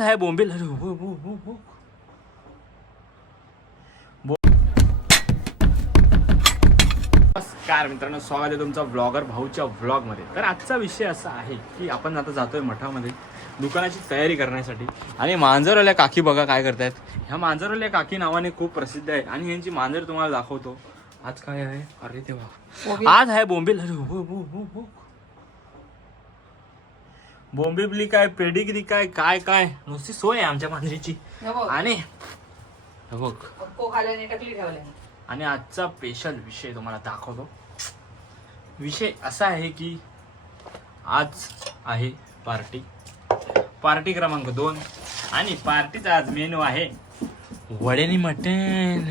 आहे बोंबील. नमस्कार मित्रांनो, स्वागत आहे तुमचा ब्लॉगर भाऊच्या व्लॉगमध्ये. तर आजचा विषय असा आहे की आपण आता जातोय मठामध्ये दुकानाची तयारी करण्यासाठी. आणि मांजरवाल्या काकी बघा काय करतायत. ह्या मांजरवाल्या काकी नावाने खूप प्रसिद्ध आहे आणि यांची मांजर तुम्हाला दाखवतो. आज काय आहे, अरे तेव्हा आज आहे बोंबील. बोंबिबली काय, पेडिग्री काय, काय काय नुसती सोय आहे आमच्या मांजरीची. आणि बघ आणि आजचा स्पेशल विषय तुम्हाला दाखवतो. विषय असा आहे की आज आहे पार्टी क्रमांक 2 आणि पार्टीचा आज मेनू आहे वडेनी मटन.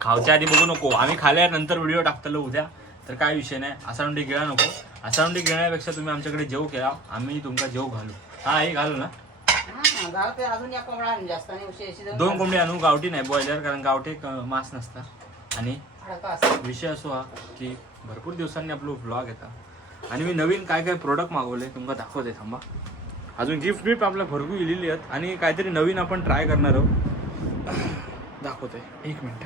खावच्या आधी बघू नको, आम्ही खाल्यानंतर व्हिडिओ टाकतलो उद्या. तर काय विषय नाही, असांडी गिळा नको. असांडी गिळण्यापेक्षा तुम्ही आमच्याकडे जेव केला, आम्ही तुमका जेव घालू. हा हे घालू ना. 2 कोंबडी आणू, गावठी नाही बॉयलर, कारण गावठी मांस नसता. आणि विषय असो हा की भरपूर दिवसांनी आपलं व्लॉग येतात आणि मी नवीन काय काय प्रोडक्ट मागवले तुमका दाखवते. थांबा, अजून गिफ्ट आपल्या भरपूर गेलेली आहेत आणि काहीतरी नवीन आपण ट्राय करणार आहोत. दाखवते, 1 मिनिट.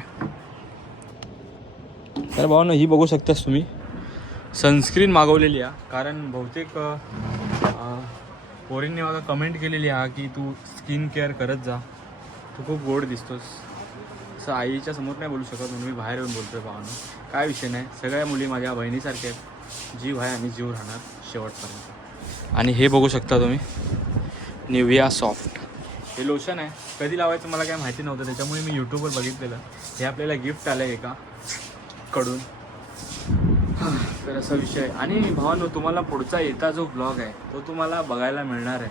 तर भावांनो, ही बघू शकतास तुम्ही सनस्क्रीन मागवलेली आहे. कारण बहुतेक पोरींनी मला कमेंट केलेली आहे की तू स्किन केअर करत जा, तू खूप गोड दिसतोस. असं आईच्या समोर नाही बोलू शकत म्हणून मी बाहेर येऊन बोलतोय. भावांनो, काय विषय नाही, सगळ्या मुली माझ्या बहिणीसारख्या आहेत. जीव आहे आणि जीव राहणार शेवटपर्यंत. आणि हे बघू शकता तुम्ही, निव्हिया सॉफ्ट हे लोशन आहे. कधी लावायचं मला काय माहिती नव्हतं, त्याच्यामुळे मी यूट्यूबवर बघितलेलं. हे आपल्याला गिफ्ट आलं आहे एका कडून. तर असा विषय. आणि भावांनो, तुम्हाला पुढचा येता जो ब्लॉग आहे तो तुम्हाला बघायला मिळणार आहे.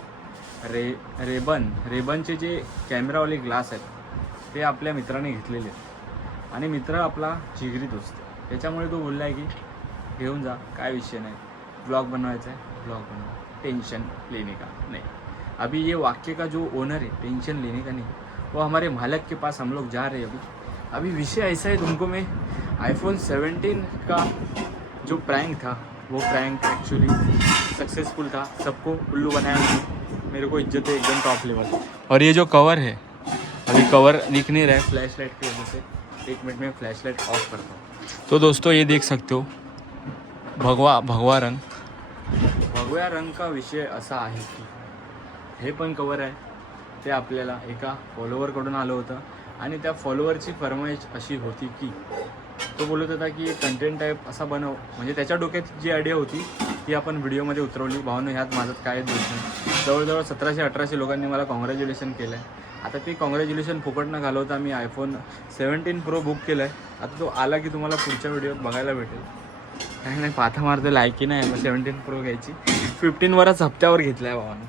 रेबनचे जे कॅमेरावाले ग्लास आहेत ते आपल्या मित्राने घेतलेले आहेत. आणि मित्र आपला जिगरी दोस्त, त्याच्यामुळे तो बोलला आहे की घेऊन जा, काय विषय नाही, ब्लॉग बनवायचा आहे, ब्लॉग बनवा, टेंशन लेने का नहीं. अभी ये वाक्य का जो ओनर है, टेंशन लेने का नहीं, वो हमारे मालिक के पास हम लोग जा रहे हैं अभी विषय ऐसा है, तुमको मैं iPhone 17 का जो प्रैंक था वो प्रैंक एक्चुअली सक्सेसफुल था. सबको उल्लू बनाया, मेरे को इज्जत है एकदम टॉप लेवल. और ये जो कवर है, अभी कवर दिख नहीं रहा है फ्लैश लाइट की वजह से. 1 मिनट में फ्लैश लाइट ऑफ करता हूँ. तो दोस्तों ये देख सकते हो भगवा रंग का विषय असा आहे की हे पण कवर आहे ते आपल्याला एका फॉलोवरकडून आलं होतं. आणि त्या फॉलोवरची फरमाईश अशी होती की तो बोलत होता की कंटेंट टाईप असा बनव. म्हणजे त्याच्या डोक्यात जी आयडिया होती ती आपण व्हिडिओमध्ये उतरवली. भावनो, ह्यात माझं काय दोष नाही. जवळजवळ 1700-1800 लोकांनी मला कॉंग्रॅच्युलेशन केलं आहे. आता ते कॉंग्रॅच्युलेशन फुकटनं घालवता मी iPhone 17 Pro बुक केलं आहे. आता तो आला की तुम्हाला पुढच्या व्हिडिओत बघायला भेटेल. काही नाही, पाथा मारते, लायकी नाही 17 Pro घ्यायची. 15वरच हप्त्यावर घेतला आहे भावानं.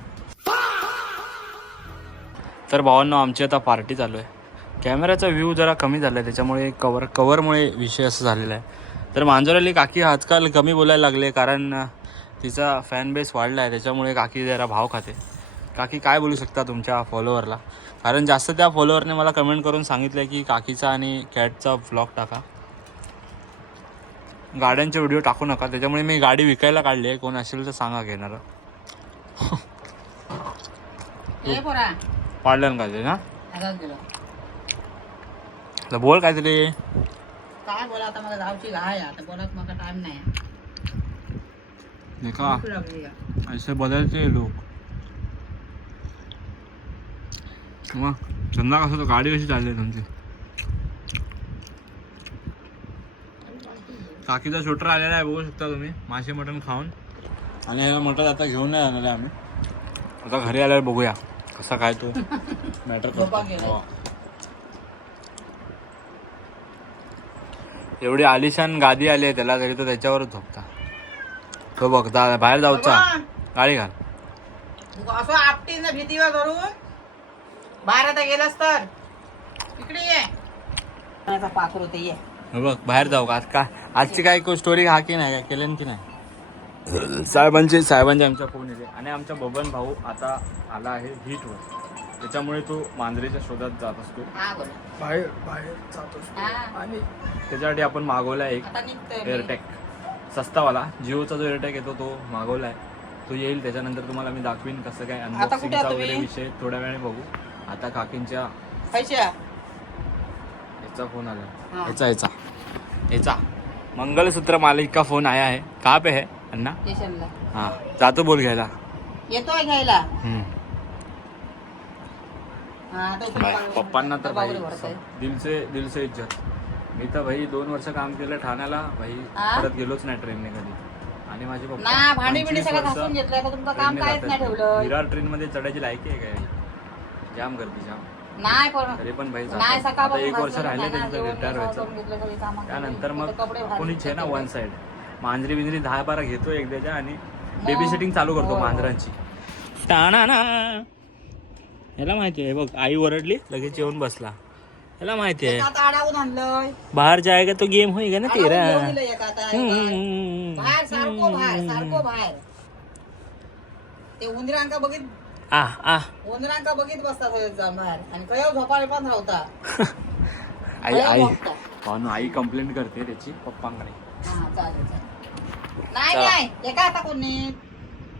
तर भावांनो, आमची आता पार्टी चालू आहे. कॅमेराचा व्ह्यू जरा कमी झाला आहे, त्याच्यामुळे कवरमुळे विषय असं झालेला आहे. तर मांजरवाली काकी आजकाल कमी बोलायला लागले, कारण तिचा फॅन बेस वाढला आहे. त्याच्यामुळे काकी जरा भाव खाते. काकी काय बोलू शकता तुमच्या फॉलोअरला, कारण जास्त त्या फॉलोअरने मला कमेंट करून सांगितलं की काकीचा आणि कॅटचा व्लॉग टाका, गाड्यांचे व्हिडिओ टाकू नका. त्याच्यामुळे मी गाडी विकायला काढली आहे, कोण असेल तर सांगा घेणार. पाडलं का ते ना, बोल काहीतरी. काय बोला आता, मला जाऊची घाय आता, बोलत मला टाइम नाही. देखा ऐसे बदलते लोक. मग धंदा कसा, तो गाडी कशी चालली तुमची. काकीचा शूटर आलेला आहे, बघू शकता तुम्ही, मासे मटण खाऊन. आणि ह्याला मटण आता घेऊन नाही जाणार आहे आम्ही. आता घरी आल्यावर बघूया कसा काय तो मॅटर करतो. एवढी आलिशान गादी आली आहे त्याला, तरी तो त्याच्यावरच झोपता. तो बघता बाहेर जाऊचा, गाडी घाल. असं आपटीनं भीतीवर धरून बाहेर आता गेलास तर इकडे ये. पाखरू ते ये बघ, बाहेर जाऊ का. आज का आजची काय स्टोरी हा की नाही, केलं की नाही. साहेबांचे आमच्या फोन येते. आणि आमचा बबन भाऊ आता आला आहे हिटवर, त्याच्यामुळे तो मांजरीच्या शोधात जात असतो, बाहेर जात असतो. आणि त्याच्यासाठी आपण मागवला एक एअरटॅग. सस्तावाला जिओचा जो एअरटेक येतो तो मागवला आहे. तो येईल त्याच्यानंतर तुम्हाला मी दाखवीन कसं काय कुठे अनबॉक्सिंगचा आहात वगैरे तुम्ही? विषय थोड्या वेळाने बघू. आता काकींच्या खायच्या याचा फोन आला. हाँ. याचा मंगलसूत्र मालिक का फोन आया है. कहाँ पे है अन्ना? स्टेशनला हाँ जातो बोल घ्यायला. येतोय घ्यायला. हम्म. हा, तो भाई, पप्पांना तर भाई बाबूला भरतोय. दिल से इज्जत. मी तर भाई 2 वर्ष काम केलं ठाण्याला भाई. आ? परत गेलोच नाही ट्रेनने कधी. आणि माझे पप्पा ना भांडी बिंडी 25 सगळं वर्ष घासून घेतलंय तर तुमचं काम ट्रेनने काहीच नाही जातात. ठेवलं. विरार ट्रेन मध्ये चढायची लायकी आहे काय? जाम गर्दी जाम. नाही पण तरी पण भाई नाही जातात. आता सकाळपासून 1 वर्ष घासलेलं राहिले नाही ना, त्यांचं जेवण रिटायर करून व्हायचं. घेतलं सगळी कामं त्यानंतर केली. मग तिथं कपडे भारी कोणीच आहे ना घेतले. वन साइड मांजरी बिंजरी 10-12 घेतो एकदाच्या आणि बेबी सिटिंग चालू करतो हो. मांजरांची. टाणा ना याला माहिती आहे बघ आई ओरडली लगेच येऊन बसला. याला माहिती आहे एका अडवून आणलंय. बाहेर जाएगा तो गेम होईगा ना अडवून तेरा. घेऊन दिलंय एका आता. बाहेर सारखो बाहेर ते उंदरांका बघित उंदरांका बघित बसतात हे जाऊन बाहेर आणि कया झोपाळे पण राहता. आई आई कंप्लेंट करते त्याची पप्पांकडे. हा चालेल चालेल. नाही एका आता कोणी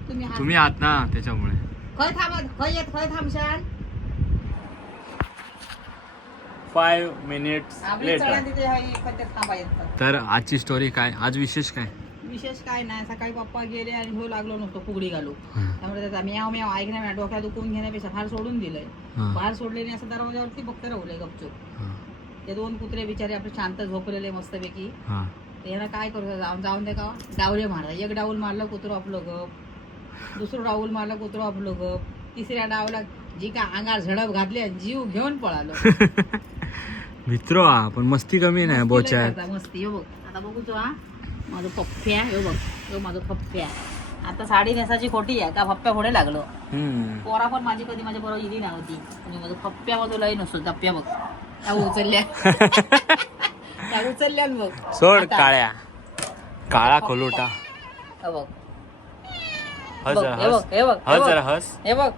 तुम्ही आहात ना त्याच्यामुळे. खय थांबशाल 5 minutes आपली चढा later. तिथे हाय, इकडे थांबायचं. तर आजची स्टोरी काय आज विशेष काय? विशेष काय नाही सकाळी पप्पा गेले आणि हो लागलो नव्हतो फुगडी घालू. त्यामुळे त्याचा म्याव म्याव ऐकण्या डोक्यात दुखून घेण्यापेक्षा फार सोडून दिलंय. बाहेर सोडले नाही असं दरवाजावरती फक्त राहलंय गपचूप. ते 2 कुत्रे बिचारे आपले शांत झोपलेले मस्तपैकी. ते ह्याला काय करू जाऊन दे का डावले मारला. एक डाऊल मारलं कुत्रं आपलं गप. दुसरं डाऊल मारलं कुत्रं आपलं गप. तिसऱ्या डावला जी का अंगार झडप घातली आणि जीव घेऊन पळालो. मित्र पण मस्ती कमी नाही बोचा. मस्ती हो बघ आता बघू तू हा माझं पप्प्या हो बघ हो माझं पप्प्या. आता साडी नेसाची खोटी आहे का पप्प्या पुढे लागलो. पोरा पण माझी कधी माझ्या बरोबर इली नव्हती म्हणजे माझं पप्प्या मधून लई नसतो टप्प्या बघ त्या उचलल्या त्या उचलल्या बघ. सोड काळ्या काळा खोलोटा. हे बघ हस बघ, हे बघ, हे बघ, हे हस बघ. जरा हस. हे बघ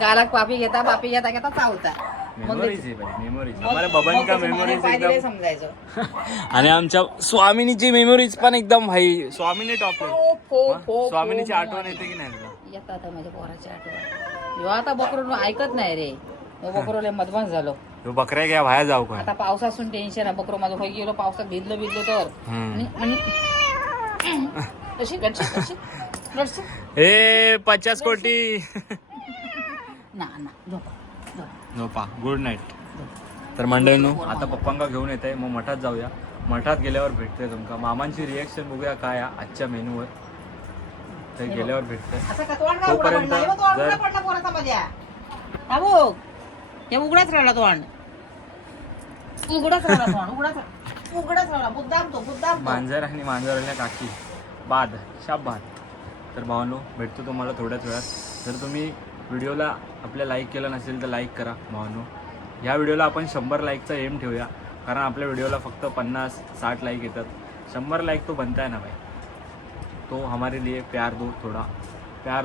गालात पापी घेता चावता. मेमोरीज आहे भाई मेमोरीज. हमारे बबन का मेमोरीज एकदम. समजायचं. आणि आमच्या स्वामिनीची मेमोरीज पण एकदम भाई. स्वामीनी टॉप स्वामिनीची आठवण येते की नाही तुला? येतात आता माझ्या पोराची आठवण. ह्यो आता बकरू ऐकत नाही रे. बकरोले मधमास झालो. तू बकऱ्या घ्या बाहेर जाऊ का? आता पावसासून टेन्शन आहे. बकरो माझं होई गेलो पावसात भिजलो तर ए 50 कोटी ना झोपा झोपा. Good night. तर मंडळींनो आता पप्पांका घेऊन येत आहे मग मठात जाऊया. मठात गेल्यावर भेटते तुमका मामांची रिएक्शन बघूया काय आहे आजच्या मेनूवर. ते गेल्यावर भेटते. तोपर्यंत जर हे उघडाच राहिला तोंड उघडाच राहिला मुद्दाम मांजर आणि मांजरल्या काकी बाद शाबाद. तर भावांनो भेटतो तुम्हाला थोड्याच वेळात. जर तुम्ही व्हिडिओला आपल्या लाईक केलं नसेल तर लाईक करा भावांनो. ह्या व्हिडिओला आपण 100 लाईकचा एम ठेवूया कारण आपल्या व्हिडिओला फक्त 50-60 लाईक येतात. 100 लाईक तो बनता है ना भाई. तो हमारे लिए प्यार दो थोडा प्यार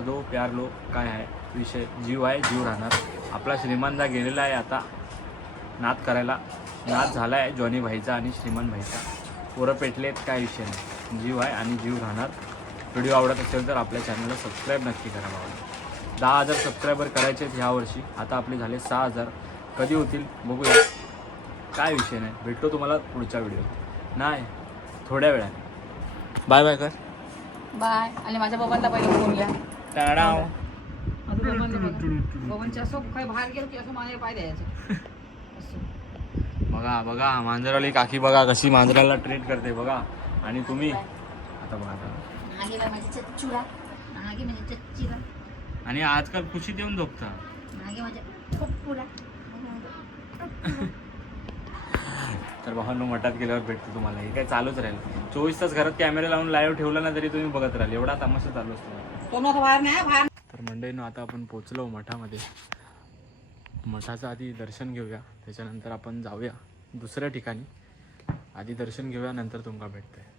लो काय आहे विषय. जीव आहे जीव राहणार. आपला श्रीमानदा गेलेला आहे आता नाद करायला. नाद झाला आहे जॉनी भाईचा आणि श्रीमान भाईचा. पोरं पेटलेत काय विषय नाही. जीव आहे आणि जीव राहणार. व्हिडिओ आवडत असेल तर आपल्या चॅनलला सबस्क्राईब नक्की करा भावा. 10,000 सबस्क्रायबर करायचे आहेत ह्यावर्षी. आता आपले झाले 6,000. कधी होतील बघूया. काय विषय नाही. भेटतो तुम्हाला पुढच्या व्हिडिओ नाही थोड्या वेळाने. बाय बाय कर बाय. आणि माझ्या बबांना पहिले फोन घ्या. टाळाव. बबांची असं काय बाहेर गेलो की असं माझ्या पाय द्यायचं. बघा मांजरवाली काकी बघा कशी मांजराला ट्रीट करते बघा. आणि तुम्ही आता बघा नागीला माझी चच्चूला नागी म्हणजे चच्चीला आणि आजकाल खुशीत येऊन झोपता. नागी माझ्या पप्पूला. तर भावांनो मठात गेल्यावर भेटतो तुम्हाला. हे काय चालूच राहील. 24 तास घरात कॅमेरा लावून लाईव्ह ठेवला ना तरी तुम्ही बघत राहाल. एवढा तमाशा चालू असतो. बाहेर नाही बाहेर. तर मंडळींनो आता आपण पोचलो मठामध्ये. मठाचं आधी दर्शन घेऊया त्याच्यानंतर आपण जाऊया दुसऱ्या ठिकाणी. आधी दर्शन घेऊया नंतर तुमका भेटतंय.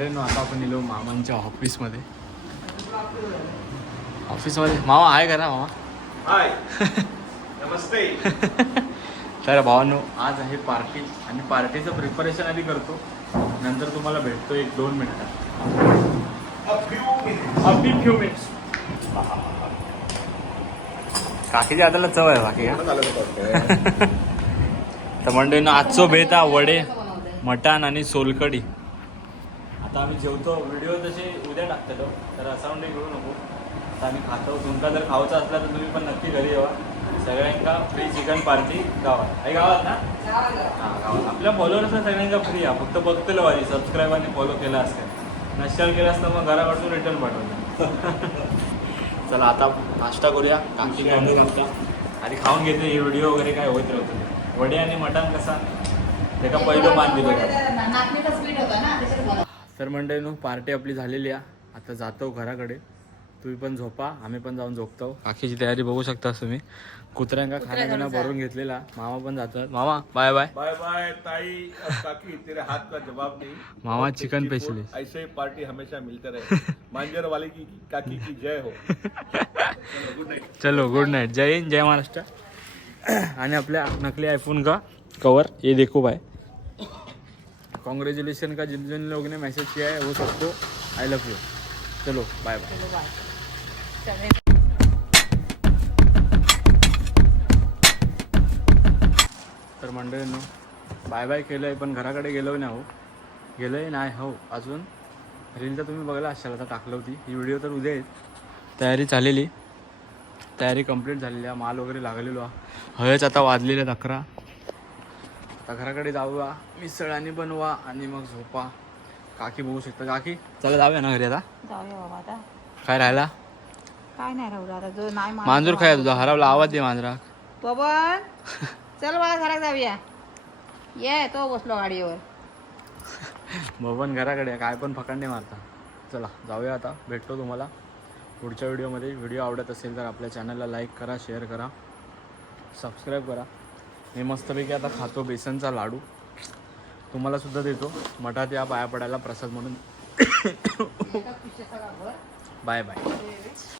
मंडळींनो आता आपण गेलो मामांच्या ऑफिसमध्ये. मामा आहे का ना मामा? हाय नमस्ते. तर भावांनो आज आहे पार्टी आणि पार्टीचं प्रिपरेशन आधी करतो, नंतर तुम्हाला भेटतो 1-2 मिनिटात. अगदी फ्यू मिनिट्स. काकीच्या हाताला चव आहे बाकी का? तर मंडळींनो आजचो बेत हा वडे, मटण आणि सोलकढी. आता आम्ही जेवतो. व्हिडिओ तसे उद्या टाकतो, तर असा म्हणजे करू नको. आता आम्ही खातो. तुमचा जर खावचा असला तर तुम्ही पण नक्की घरी येवा. सगळ्यांका फ्री चिकन पार्टी गावात. आई गावात ना? हां गावात. आपल्या फॉलोअर्सला सगळ्यांका फ्री आहे. फक्त बघतलं वाली सबस्क्राईबांनी फॉलो केला असेल. नसेल केला असता मग घराकडून रिटर्न पाठवलं. चला आता नाश्ता करूया. काकी खाऊन लागता आधी खाऊन घेते. हे व्हिडिओ वगैरे काय होत राहतो. वडे आणि मटण कसा त्याला पहिलं मान दिलं. तर मंडळींनो पार्टी आपली झालेली आहे. आता जातो घराकडे. तुम्ही पण झोपा, आम्ही पण जाऊन झोपतो. काकीची तयारी बघू शकता तुम्ही. कुत्र्यांका खाण्यापिना भरून घेतलेला. मामा पण जातात. मामा बाय बाय. बाय बाय ताई और काकी, तेरे हाथ का जवाब नहीं. मामा और चिकन tasty स्पेशलिस्ट. food, ऐसे ही पार्टी हमेशा मिलते रहे. मांजर वाले की काकी की जय हो. Good Knight. चलो गुड नाइट. जय हिंद, जय महाराष्ट्र. आणि आपल्या नकली आईफोन का कवर ये देखो भाई. कॉन्ग्रेचुलेशन का जिन जिन लोगों ने मैसेज किया है वो सबको आई लव यू. चलो बाय बाय. तर मंडळींनो बाय बाय केलं आहे, पण घराकडे गेलो नाही हो. गेलो आहे नाही हो अजून. रील तर तुम्ही बघायला असाल, आता टाकलं होती ही व्हिडिओ तर उद्या येईल. तयारी चाललेली, तयारी कंप्लीट झालेली आहे. माल वगैरे लागलेलो आहे. हळच आता वाजलेले 11. आता घराकडे जाऊया, मिसळ आणि बनवा आणि मग झोपा. काकी बघू शकता. काकी चला जाऊया ना घरी आता. जाऊया बाबा आता. काय राहिला? काय नाही राहू आता. जो नाही मांजूर काय तुझा हरवला. आवाज दे मांजरा. पवन चल बाळा घरात जाऊया. ये तो बसलो गाडीवर. बबन घराकडे काय पण फकांडे मारता. चला जाऊया आता. भेटतो तुम्हाला पुढच्या व्हिडिओमध्ये. व्हिडिओ आवडत असेल तर आपल्या चॅनलला लाईक करा, शेअर करा, सबस्क्राईब करा. मी मस्तपैकी आता खातो बेसनचा लाडू. तुम्हाला सुद्धा देतो. मठात या पाया पडायला प्रसाद म्हणून. Bye bye.